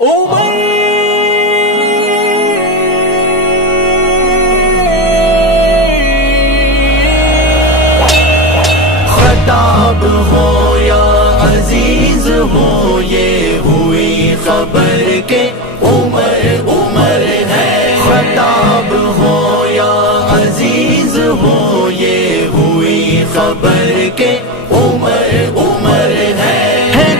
خطاب ہو یا عزیز ہو یہ ہوئی خبر کہ عمر عمر ہے. خطاب ہو یا عزیز ہو یہ ہوئی خبر کہ عمر عمر ہے.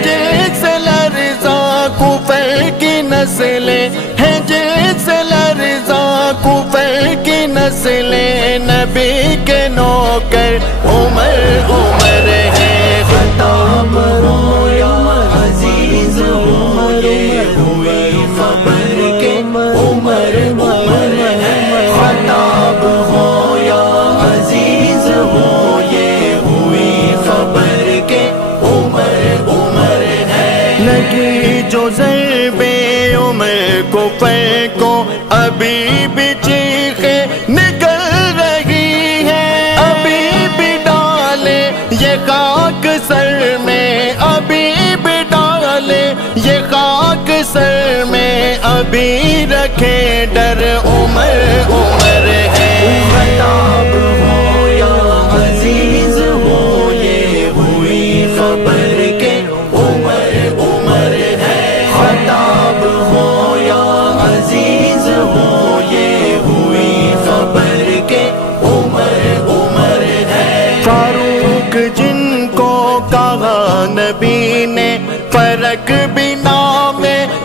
جیسے لرزاں کفر کی نسلیں ہیں، جیسے لرزاں کفر کی نسلیں، نبی کے نوکر عمر عمر ہے. خطاب ہو یا عزیز ہو یہ ہوئی خبر کہ عمر عمر ہے. خطاب ہو یا عزیز ہو یہ ہوئی خبر کہ عمر عمر ہے. لگی جو ضرب عمر کفر کو ابھی بھی چیخیں نکل رہی ہے، ابھی بھی ڈالے یہ خاک سر میں، ابھی بھی ڈالے یہ خاک سر میں، ابھی رکھے ڈر عمر عمر ہے. خطاب ہو یا عزیز ہو یہ ہوئی خبر کہ عمر عمر ہے. خطاب ہو یا عزیز ہو یہ ہوئی خبر کہ عمر عمر ہے. فاروق جن کو کہا نبی نے فرق بھی نام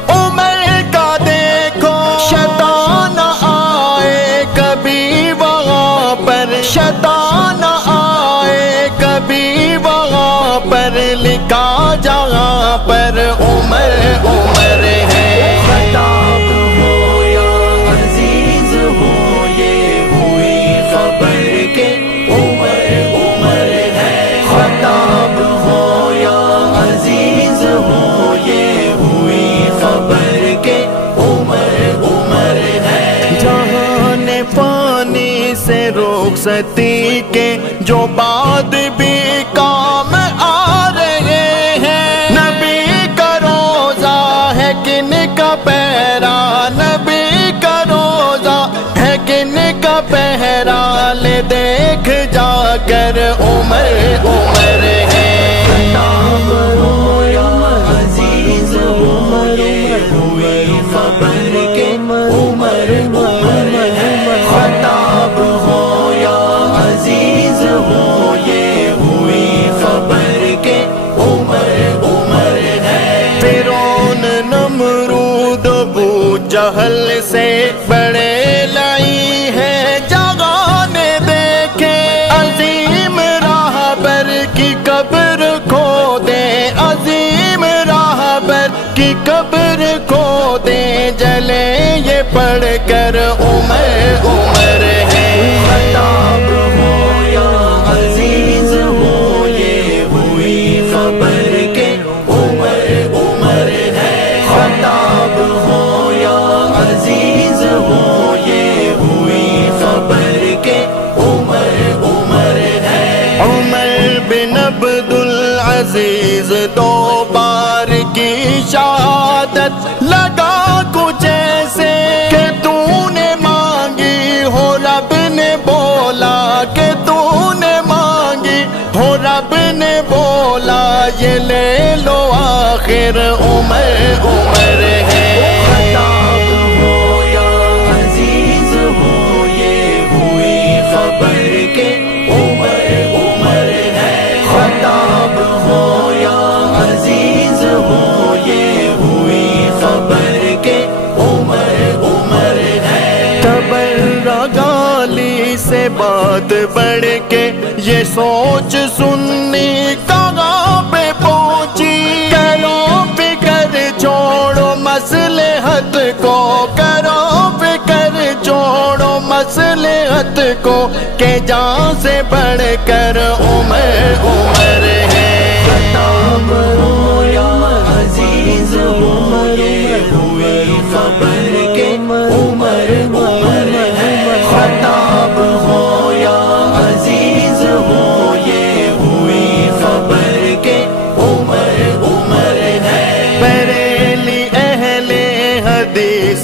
عمر کا دیکھو، شیطان آئے کبھی وہاں پر، شیطان آئے کبھی وہاں پر، لکھا جہاں پر عمر عمر ہے. خطاب ہو یا عزیز ہو یہ ہوئی خبر کہ عمر عمر ہے. خطاب ہو یا عزیز ہو یہ ہوئی خبر کہ عمر عمر ہے. جہان فانی سے رخصتی کے جو بعد بھی کام آ رہے ہیں، نبی کا روزہ ہے کن کا پہرا، نبی کا روزہ ہے کن کا پہرا، لے دیکھ جا کر عمر عمر ہے. خطاب ہو یا عزیز ہو یہ ہوئی خبر کہ عمر عمر ہے. خطاب ہو یا عزیز ہو یہ ہوئی خبر کہ عمر عمر ہے. فرعون نمرود ابو جہل سے بڑے لائی ہے جگانے دیکھے، عظیم راہبر کی قبر کھو دے، عظیم راہبر کی قبر کھو دے، جلے یہ پڑھ کر عمر عمر ہے. خطاب ہو یا عزیز ہو یہ ہوئی خبر کہ عمر عمر ہے. خطاب ہو یا عزیز ہو یہ ہوئی خبر کہ عمر عمر ہے. عمر بن عبدالعزیز دو بار کی شہادت لگا کچھ ایسے کہ تو نے مانگی ہو، رب نے بولا کہ تو نے مانگی ہو، رب نے بولا یہ لے لو آخر عمر عمر ہے. خطاب ہو یا عزیز ہو یہ ہوئی خبر کہ عمر عمر ہے. خطاب ہو یا عزیز ہو یہ ہوئی خبر کہ عمر عمر ہے. تبرگالی سے بات بڑھ کے یہ سوچ سننی کہاں پہ پہنچی، کرو فکر چھوڑو مصلحت کو، کرو فکر چھوڑو مصلحت کو، کہ جان سے بڑھ کر عمر عمر ہے. خطاب ہو یا عزیز ہو یہ ہوئی خبر کہ عمر عمر ہے. خطاب ہو یا عزیز ہو یہ ہوئی خبر کہ عمر عمر ہے. بریلی اہل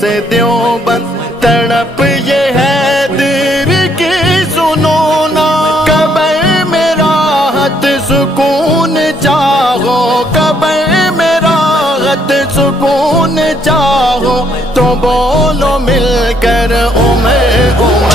سے دیوبند تڑپ یہ حیدر کی سنو نا قبر میں راحت سکون چاہو قبر میں راحت سکون چاہو تو بولو مل کر عمر عمر